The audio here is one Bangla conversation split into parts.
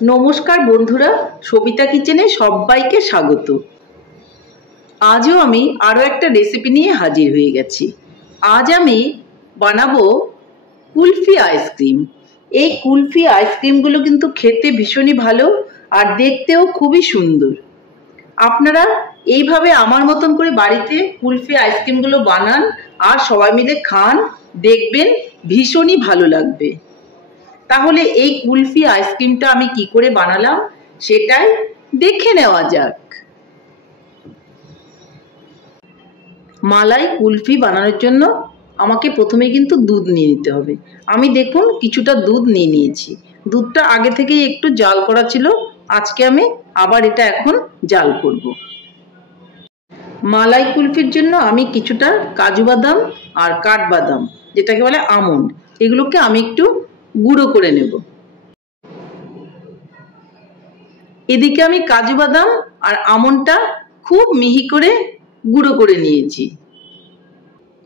নমস্কার বন্ধুরা, সবিতা কিচেনে সবাইকে স্বাগত। আজও আমি আরও একটা রেসিপি নিয়ে হাজির হয়ে গেছি। আজ আমি বানাবো কুলফি আইসক্রিম। এই কুলফি আইসক্রিমগুলো কিন্তু খেতে ভীষণই ভালো আর দেখতেও খুবই সুন্দর। আপনারা এইভাবে আমার মতন করে বাড়িতে কুলফি আইসক্রিমগুলো বানান আর সবাই মিলে খান, দেখবেন ভীষণই ভালো লাগবে। তাহলে এই কুলফি আইসক্রিমটা আমি কি করে বানালাম সেটাই দেখে নেওয়া যাক। মালাই কুলফি বানানোর জন্য আমাকে প্রথমে কিন্তু দুধ নিয়ে নিতে হবে। আমি দেখুন কিছুটা দুধ নিয়ে নিয়েছি। দুধটা আগে থেকেই একটু জাল করা ছিল, আজকে আমি আবার এটা এখন জাল করব। মালাই কুলফির জন্য আমি কিছুটা কাজু বাদাম আর কাঠবাদাম, যেটাকে বলে আমন্ড, এগুলোকে আমি একটু গুঁড়ো করে নেব। এদিকে আমি কাজু বাদাম আর আমন্ডটা খুব মিহি করে গুঁড়ো করে নিয়েছি।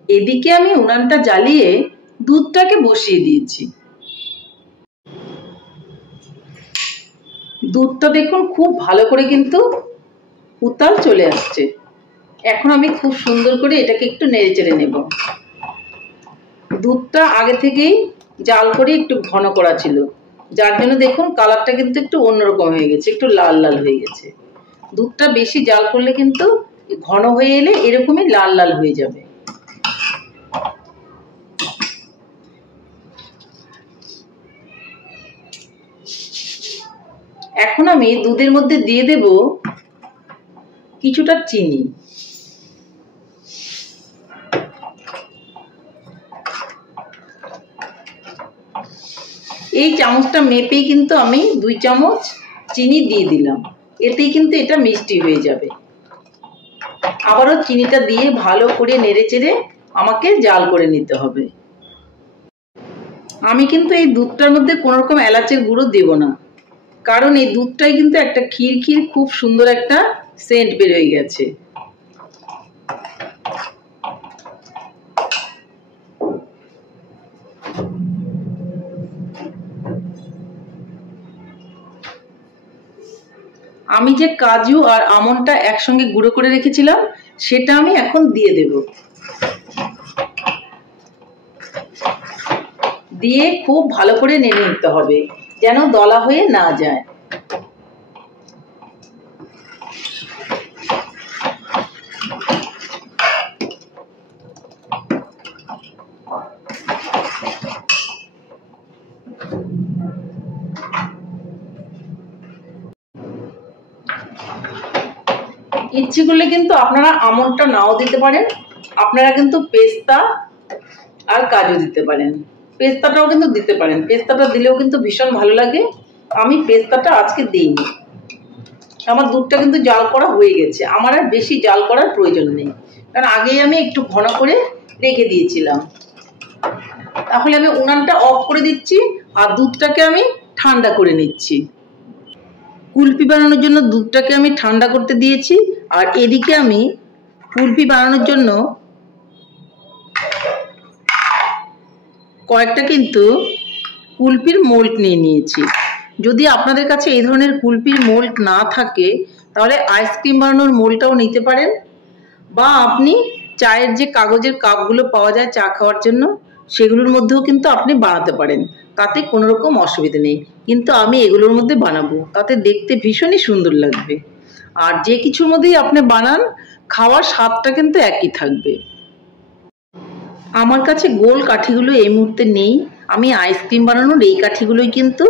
এদিকে আমি উনানটা জ্বালিয়ে দুধটাকে বসিয়ে দিয়েছি। দুধটা দেখুন খুব ভালো করে কিন্তু উতাল চলে আসছে। এখন আমি খুব সুন্দর করে এটাকে একটু নেড়ে চেড়ে নেব। দুধটা আগে থেকেই জাল করে একটু ঘন করা ছিল, যার জন্য দেখুন কালারটা কিন্তু একটু অন্যরকম হয়ে গেছে, একটু লাল লাল হয়ে গেছে। দুধটা বেশি জাল করলে কিন্তু ঘন হয়ে এলে এরকমই লাল লাল হয়ে যাবে। এখন আমি দুধের মধ্যে দিয়ে দেব কিছুটা চিনি। এই চামচটা মেপেই কিন্তু আমি 2 চামচ চিনি দিয়ে দিলাম, এতেই কিন্তু এটা মিষ্টি হয়ে যাবে। আবারও চিনিটা দিয়ে ভালো করে নেড়ে চেড়ে আমাকে জাল করে নিতে হবে। আমি কিন্তু এই দুধটার মধ্যে কোনো রকম এলাচের গুঁড়ো দেব না, কারণ এই দুধটাই কিন্তু একটা ক্ষীর ক্ষীর খুব সুন্দর একটা সেন্ট বের হয়ে গেছে। আমি যে কাজু আর আমন্ডটা একসঙ্গে গুঁড়ো করে রেখেছিলাম সেটা আমি এখন দিয়ে দেব। দিয়ে খুব ভালো করে নেড়ে নিতে হবে যেন দলা হয়ে না যায়। ইচ্ছে করলে কিন্তু আপনারা আমন্ডটা নাও দিতে পারেন, আপনারা কিন্তু পেস্তা আর কাজু দিতে পারেন। পেস্তাটাও কিন্তু দিতে পারেন, পেস্তাটা দিলেও কিন্তু ভীষণ ভালো লাগে। আমি পেস্তাটা আজকে দিইনি। আমার দুধটা কিন্তু জাল করা হয়ে গেছে, আমার আর বেশি জাল করার প্রয়োজন নেই, কারণ আগেই আমি একটু ঘন করে রেখে দিয়েছিলাম। তাহলে আমি উনানটা অফ করে দিচ্ছি আর দুধটাকে আমি ঠান্ডা করে নিচ্ছি। কুলফি বানানোর জন্য দুধটাকে আমি ঠান্ডা করতে দিয়েছি, আর এদিকে আমি কুলফি বানানোর জন্য কয়েকটা কিন্তু কুলফির মোল্ড নিয়ে নিয়েছি। যদি আপনাদের কাছে এই ধরনের কুলফির মোল্ড না থাকে তাহলে আইসক্রিম বানানোর মোল্ডটাও নিতে পারেন, বা আপনি চায়ের যে কাগজের কাপগুলো পাওয়া যায় চা খাওয়ার জন্য সেগুলোর মধ্যেও কিন্তু আপনি বানাতে পারেন, তাতে কোনো রকম অসুবিধা নেই। কিন্তু আমি এগুলোর মধ্যে বানাবো, তাতে দেখতে ভীষণই সুন্দর লাগবে। আর যে কিছুর মধ্যেই আপনি বানান খাওয়ার স্বাদটা কিন্তু একই থাকবে। আমার কাছে গোল কাঠিগুলো এই মুহূর্তে নেই, আমি আইসক্রিম বানানোর এই কাঠিগুলোই কিন্তু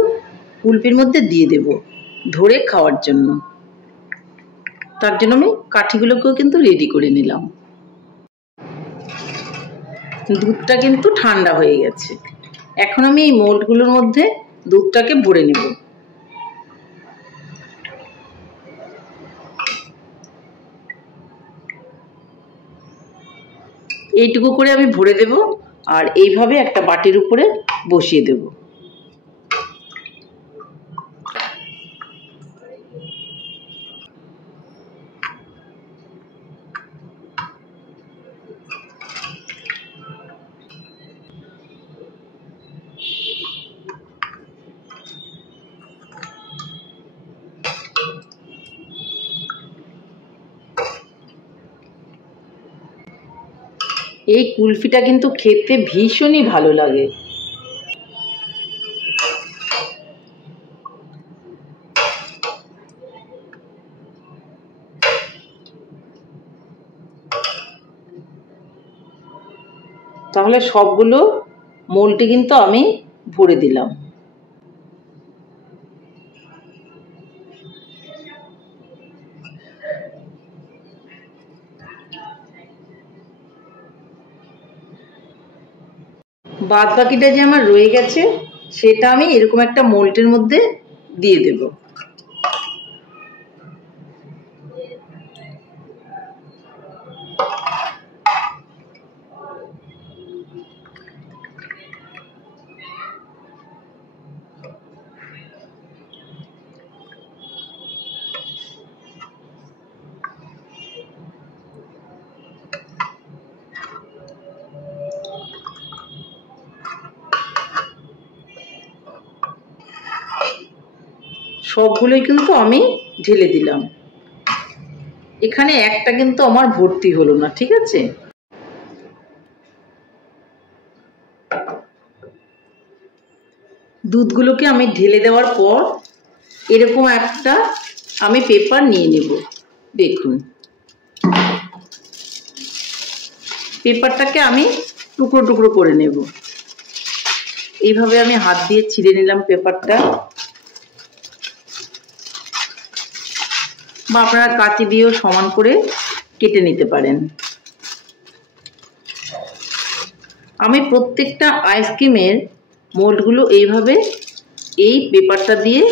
কুলফির মধ্যে দিয়ে দেব ধরে খাওয়ার জন্য। তার জন্য আমি কাঠিগুলোকেও কিন্তু রেডি করে নিলাম। দুধটা কিন্তু ঠান্ডা হয়ে গেছে, এখন আমি এই মোল্ডগুলোর মধ্যে দুধটাকে ভরে নেব। এইটুকু করে আমি ভরে দেব আর এইভাবে একটা বাটির উপরে বসিয়ে দেব। এই কুলফিটা কিন্তু খেতে ভীষণই ভালো লাগে। তাহলে সবগুলো মোল্ডে কিন্তু আমি ভরে দিলাম। বাদ বাকিটা যে আমার রয়ে গেছে সেটা আমি এরকম একটা মোল্ডের মধ্যে দিয়ে দেব। সবগুলোই কিন্তু আমি ঢেলে দিলাম। এখানে একটা কিন্তু আমার ভর্তি হলো না, ঠিক আছে। দুধগুলোকে আমি ঢেলে দেওয়ার পর এরকম একটা আমি পেপার নিয়ে নেব। দেখুন, পেপারটাকে আমি টুকরো টুকরো করে নেব। এইভাবে আমি হাত দিয়ে ছিঁড়ে নিলাম পেপারটা, বা আপনারা কাঁচি দিয়েও সমান করে কেটে নিতে পারেন। আমি প্রত্যেকটা আইসক্রিমের মোল্ডগুলো এইভাবে এই পেপারটা দিয়ে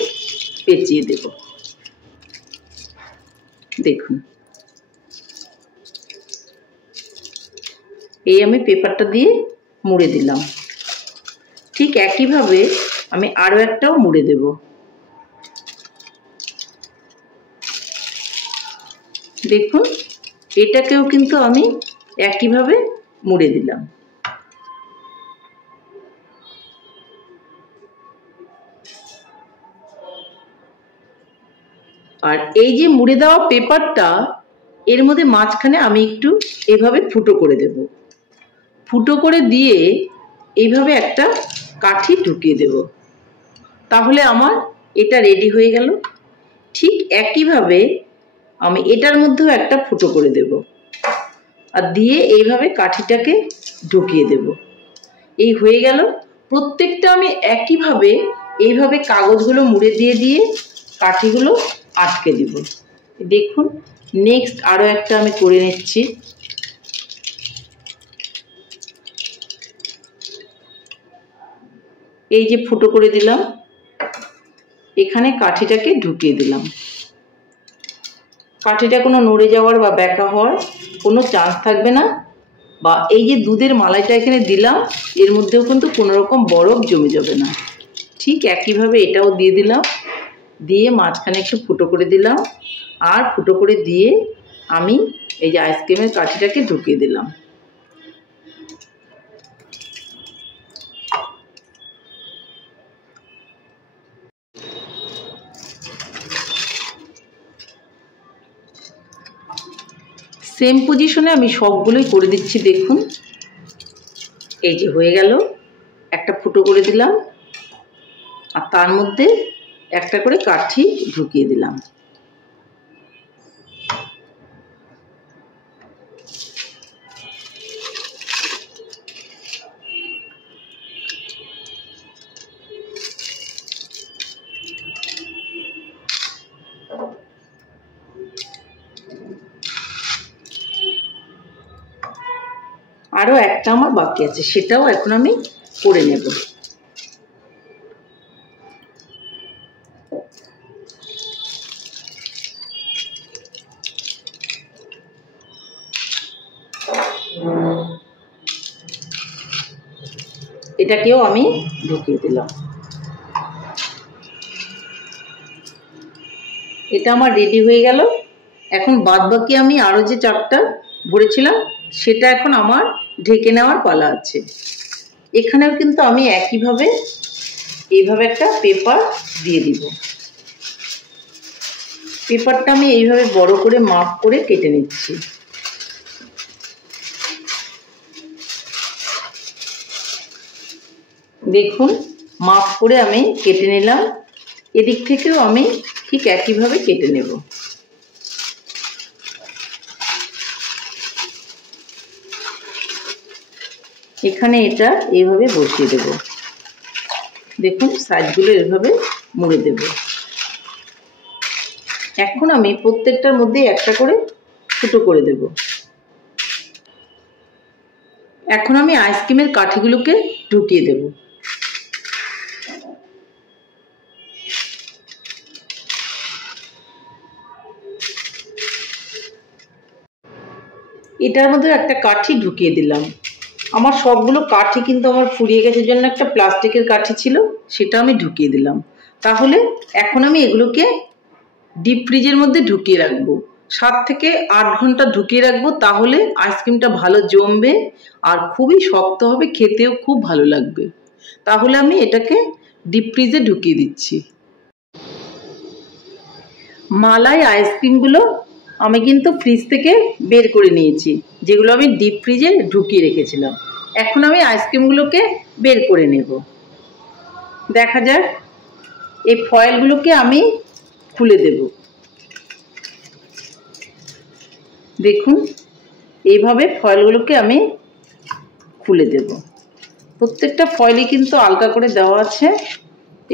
পেঁচিয়ে দেব। দেখুন, এই আমি পেপারটা দিয়ে মুড়ে দিলাম। ঠিক একইভাবে আমি আরও একটাও মুড়ে দেব। দেখুন, এটাকেও কিন্তু আমি একইভাবে মুড়ে দিলাম। আর এই যে মুড়ে দেওয়া পেপারটা, এর মধ্যে মাঝখানে আমি একটু এভাবে ফুটো করে দেব। ফুটো করে দিয়ে এইভাবে একটা কাঠি ঢুকিয়ে দেব। তাহলে আমার এটা রেডি হয়ে গেল। ঠিক একইভাবে আমি এটার মধ্যেও একটা ফুটো করে দেব, আর দিয়ে এইভাবে কাঠিটাকে ঢুকিয়ে দেব। এই হয়ে গেল। প্রত্যেকটা আমি একইভাবে এইভাবে কাগজগুলো মুড়ে দিয়ে দিয়ে কাঠিগুলো আটকে দেব। দেখুন, নেক্সট আরও একটা আমি করে নিচ্ছি। এই যে ফুটো করে দিলাম, এখানে কাঠিটাকে ঢুকিয়ে দিলাম। কাঠিটা কোনো নড়ে যাওয়ার বা ব্যাকা হওয়ার কোনো চান্স থাকবে না। বা এই যে দুধের মালাইটা এখানে দিলাম, এর মধ্যেও কিন্তু কোনো রকম বরফ জমে যাবে না। ঠিক একইভাবে এটাও দিয়ে দিলাম, দিয়ে মাঝখানে একটু ফুটো করে দিলাম, আর ফুটো করে দিয়ে আমি এই যে আইসক্রিমের কাঠিটাকে ঢুকিয়ে দিলাম। সেম পজিশনে আমি সবগুলোই করে দিচ্ছি। দেখুন, এই যে হয়ে গেল। একটা ফুটো করে দিলাম, আর তার মধ্যে একটা করে কাঠি ঢুকিয়ে দিলাম। আরও একটা আমার বাকি আছে, সেটাও এখন আমি করে নেব। এটাকেও আমি ঢুকিয়ে দিলাম। এটা আমার রেডি হয়ে গেল। এখন বাদ বাকি আমি আরও যে চারটা ভরেছিলাম সেটা এখন আমার ঢেকে নেওয়ার পালা আছে। এখানেও কিন্তু আমি একইভাবে এইভাবে একটা পেপার দিয়ে দিব। পেপারটা আমি এইভাবে বড় করে মাপ করে কেটে নিচ্ছি। দেখুন মাপ করে আমি কেটে নিলাম। এদিক থেকেও আমি ঠিক একইভাবে কেটে নেব। এখানে এটা এইভাবে বসিয়ে দেব। দেখুন সাইডগুলো এভাবে মুড়ে দেব। এখন আমি প্রত্যেকটার মধ্যে একটা করে ফুটো করে দেব। এখন আমি আইসক্রিমের কাঠিগুলোকে ঢুকিয়ে দেব। এটার মধ্যে একটা কাঠি ঢুকিয়ে দিলাম। আমার সবগুলো কাঠি কিন্তু আমার ফুরিয়ে গেছে জন্য একটা প্লাস্টিকের কাঠি ছিল, সেটা আমি ঢুকিয়ে দিলাম। তাহলে এখন আমি এগুলোকে ডিপ ফ্রিজের মধ্যে ঢুকিয়ে রাখবো। 7 থেকে 8 ঘন্টা ঢুকিয়ে রাখবো, তাহলে আইসক্রিমটা ভালো জমবে আর খুবই শক্ত হবে, খেতেও খুব ভালো লাগবে। তাহলে আমি এটাকে ডিপ ফ্রিজে ঢুকিয়ে দিচ্ছি। মালাই আইসক্রিমগুলো আমি কিন্তু ফ্রিজ থেকে বের করে নিয়েছি, যেগুলো আমি ডিপ ফ্রিজে ঢুকিয়ে রেখেছিলাম। এখন আমি আইসক্রিমগুলোকে বের করে নেব। দেখা যাক, এই ফয়েলগুলোকে আমি খুলে দেব। দেখুন এইভাবে ফয়েলগুলোকে আমি খুলে দেব। প্রত্যেকটা ফয়েলই কিন্তু আলগা করে দেওয়া আছে,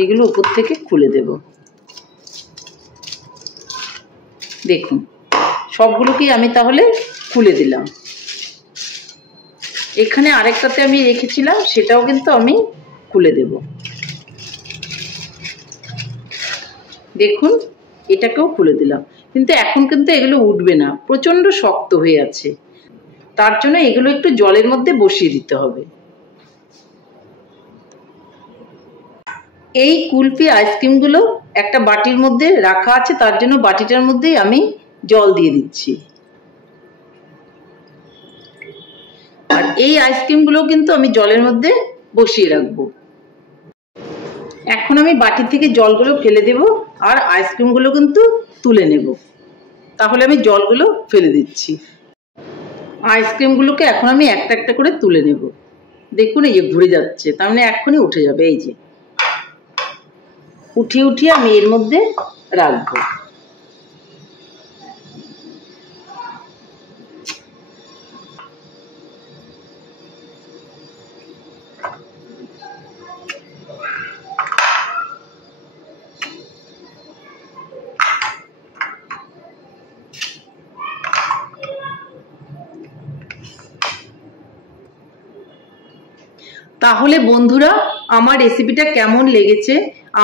এগুলো উপর থেকে খুলে দেব। দেখুন সবগুলোকেই আমি তাহলে খুলে দিলাম। এখানে আরেকটাতে আমি রেখেছিলাম, সেটাও কিন্তু আমি খুলে দেব। দেখুন এটাকেও খুলে দিলাম, কিন্তু এখন কিন্তু এগুলো উঠবে না, প্রচণ্ড শক্ত হয়ে আছে। তার জন্য এগুলো একটু জলের মধ্যে বসিয়ে দিতে হবে। এই কুলফি আইসক্রিমগুলো একটা বাটির মধ্যে রাখা আছে, তার জন্য বাটিটার মধ্যেই আমি জল দিয়ে দিচ্ছি। আর এই আইসক্রিমগুলো কিন্তু আমি জলের মধ্যে বসিয়ে রাখবো। এখন আমি বাটি থেকে জলগুলো ফেলে দেব আর আইসক্রিমগুলো কিন্তু তুলে নেব। তাহলে আমি জলগুলো ফেলে দিচ্ছি। আইসক্রিমগুলোকে এখন আমি একটা একটা করে তুলে নেব। দেখুন এই যে ঘুরে যাচ্ছে, তার মানে এক্ষুনি উঠে যাবে। এই যে উঠিয়ে উঠিয়ে আমি এর মধ্যে রাখবো। তাহলে বন্ধুরা, আমার রেসিপিটা কেমন লেগেছে?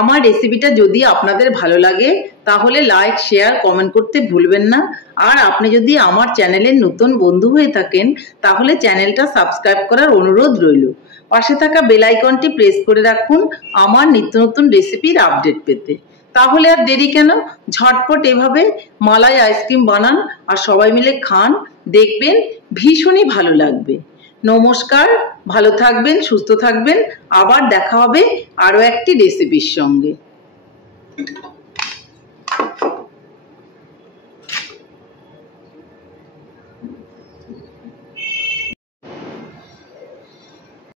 আমার রেসিপিটা যদি আপনাদের ভালো লাগে তাহলে লাইক, শেয়ার, কমেন্ট করতে ভুলবেন না। আর আপনি যদি আমার চ্যানেলের নতুন বন্ধু হয়ে থাকেন তাহলে চ্যানেলটা সাবস্ক্রাইব করার অনুরোধ রইল। পাশে থাকা বেল আইকনটি প্রেস করে রাখুন আমার নিত্য নতুন রেসিপির আপডেট পেতে। তাহলে আর দেরি কেন, ঝটপট এভাবে মালাই আইসক্রিম বানান আর সবাই মিলে খান, দেখবেন ভীষণই ভালো লাগবে। নমস্কার, ভালো থাকবেন, সুস্থ থাকবেন। আবার দেখা হবে আরো একটি রেসিপির সঙ্গে।